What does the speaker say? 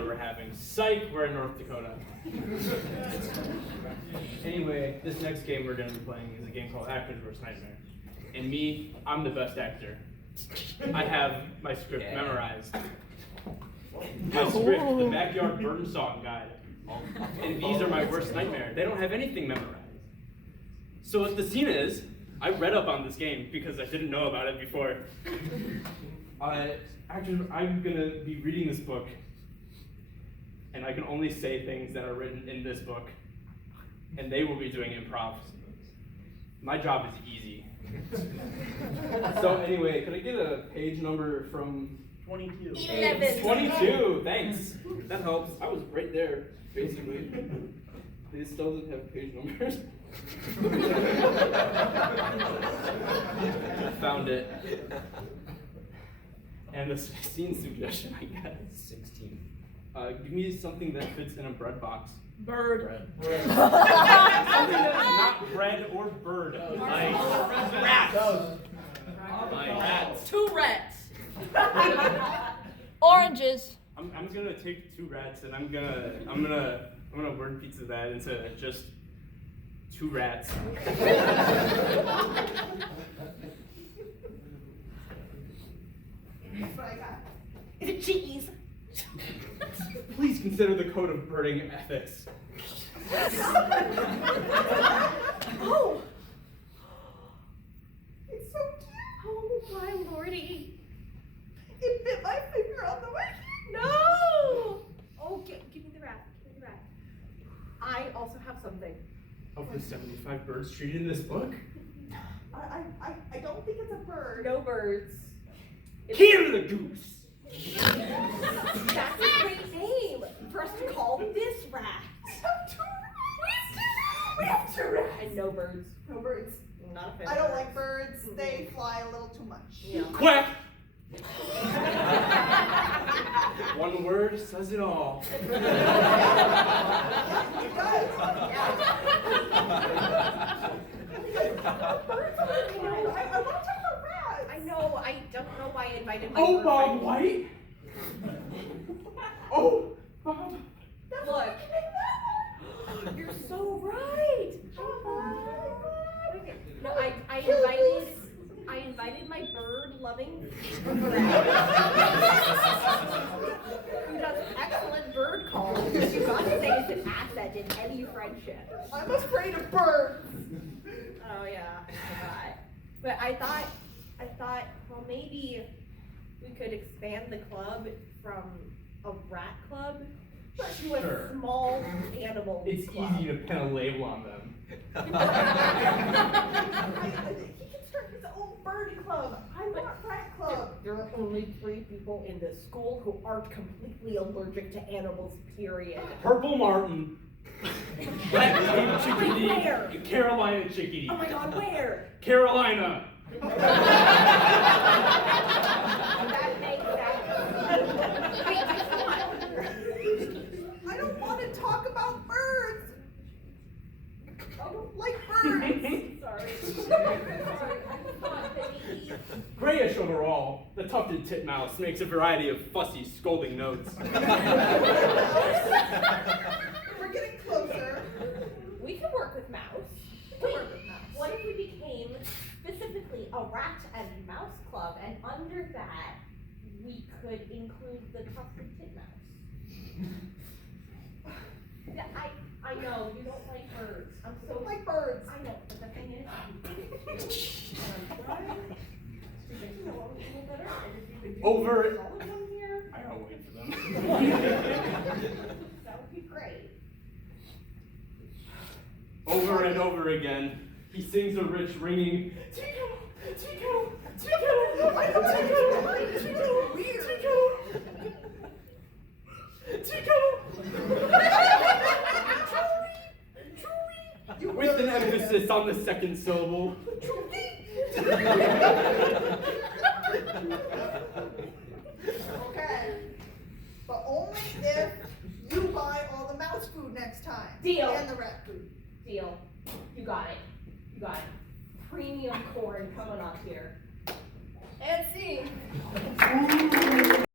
weather we're having. Psych, we're in North Dakota. Anyway, this next game we're going to be playing is a game called Actors vs. Nightmare. And me, I'm the best actor. I have my script memorized. My script, the Backyard Burn Song Guide. And these are my worst nightmare. They don't have anything memorized. So what the scene is, I read up on this game because I didn't know about it before. Actually, I'm gonna be reading this book, and I can only say things that are written in this book, and they will be doing improv. My job is easy. So anyway, could I get a page number from 22. 11. 22, thanks. That helps. I was right there, basically. They still didn't have page numbers. Found it. And the scene suggestion, I guess. 16. Give me something that fits in a bread box. Bird. Something that's not bread or bird. Like rats. Like rats. 2 rats. Oranges. I'm gonna take 2 rats and I'm gonna word pizza that into just 2 rats. That's what I got. Is it cheese? Please consider the code of birding ethics. Oh! It's so cute! Oh my lordy. It bit my finger on the way here. No! Oh, give me the rat. Give me the rat. I also have something. Of the 75 birds treated in this book? I don't think it's a bird. No birds. Hear the goose! That's a great name for us to call this rat. We have 2 rats. We have 2 rats. And no birds. No birds. Not a fan. I don't like birds. They fly a little too much. Yeah. Quack! One word says it all. It does. Birds are really I want to talk about rats. I know. I don't know why I invited my Oh, bird Bob friend. White! Oh, Bob. Look. You're so right. No, I invited my bird-loving friend who does excellent bird calls. You got to say it's an asset in any friendship. I'm afraid of birds. Oh yeah, I forgot. But I thought, well, maybe we could expand the club from a rat club to a Sure. small animal It's club. easy to pin a label on them. He can start his own birdie club. I want rat club. There are only 3 people in this school who aren't completely allergic to animals, period. Purple Martin, Black Chickadee, Where? and Carolina Chickadee. Oh my god, where? Carolina. That makes sense. Wait, come on. I don't want to talk about birds. I don't like birds. Sorry. Grayish overall, the tufted titmouse makes a variety of fussy, scolding notes. We're getting closer. We could work with mouse. Wait, what if we became specifically a rat and mouse club, and under that we could include the tufted titmouse? Yeah, I know you don't like birds. I'm I so don't like birds. I know, but the thing is, I'm trying to get to know them a little better. And if you could do Over. all of them here, I gotta wait for them. that would be great. Over and over again, he sings a rich, ringing, Tico, Tico, Tico. I know Tico. Tico, weird. Tico. with an emphasis on the second syllable. Okay. But only if you buy all the mouse food next time. Deal. And the rat food. Deal. You got it. You got it. Premium corn coming up here. And scene.